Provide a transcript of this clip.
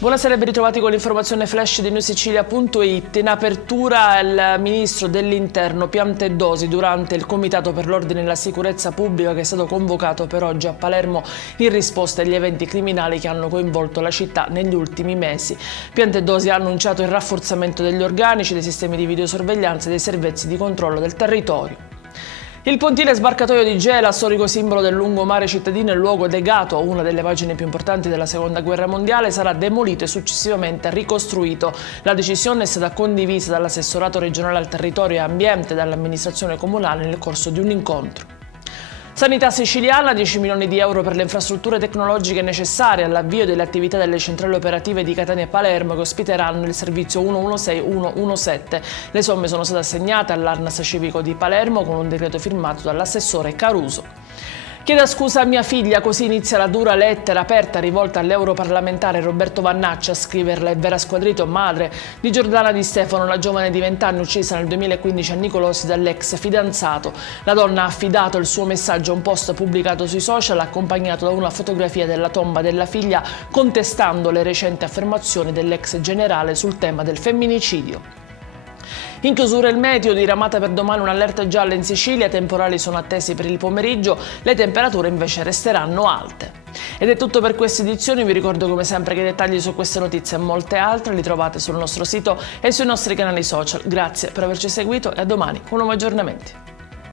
Buonasera e ben ritrovati con l'informazione flash di newsicilia.it. In apertura il ministro dell'Interno Piantedosi durante il Comitato per l'Ordine e la Sicurezza Pubblica che è stato convocato per oggi a Palermo in risposta agli eventi criminali che hanno coinvolto la città negli ultimi mesi. Piantedosi ha annunciato il rafforzamento degli organici, dei sistemi di videosorveglianza e dei servizi di controllo del territorio. Il pontile sbarcatoio di Gela, storico simbolo del lungomare cittadino e luogo legato a una delle pagine più importanti della Seconda Guerra Mondiale, sarà demolito e successivamente ricostruito. La decisione è stata condivisa dall'assessorato regionale al territorio e ambiente e dall'amministrazione comunale nel corso di un incontro. Sanità siciliana, 10 milioni di euro per le infrastrutture tecnologiche necessarie all'avvio delle attività delle centrali operative di Catania e Palermo che ospiteranno il servizio 116-117. Le somme sono state assegnate all'Arnas Civico di Palermo con un decreto firmato dall'assessore Caruso. Chieda scusa a mia figlia, così inizia la dura lettera aperta rivolta all'europarlamentare Roberto Vannacci. A scriverla è Vera Squadrito, madre di Giordana Di Stefano, la giovane di 20 anni uccisa nel 2015 a Nicolosi dall'ex fidanzato. La donna ha affidato il suo messaggio a un post pubblicato sui social accompagnato da una fotografia della tomba della figlia, contestando le recenti affermazioni dell'ex generale sul tema del femminicidio. In chiusura il meteo, diramata per domani un'allerta gialla in Sicilia, i temporali sono attesi per il pomeriggio, le temperature invece resteranno alte. Ed è tutto per questa edizione, vi ricordo come sempre che i dettagli su queste notizie e molte altre li trovate sul nostro sito e sui nostri canali social. Grazie per averci seguito e a domani con nuovi aggiornamenti.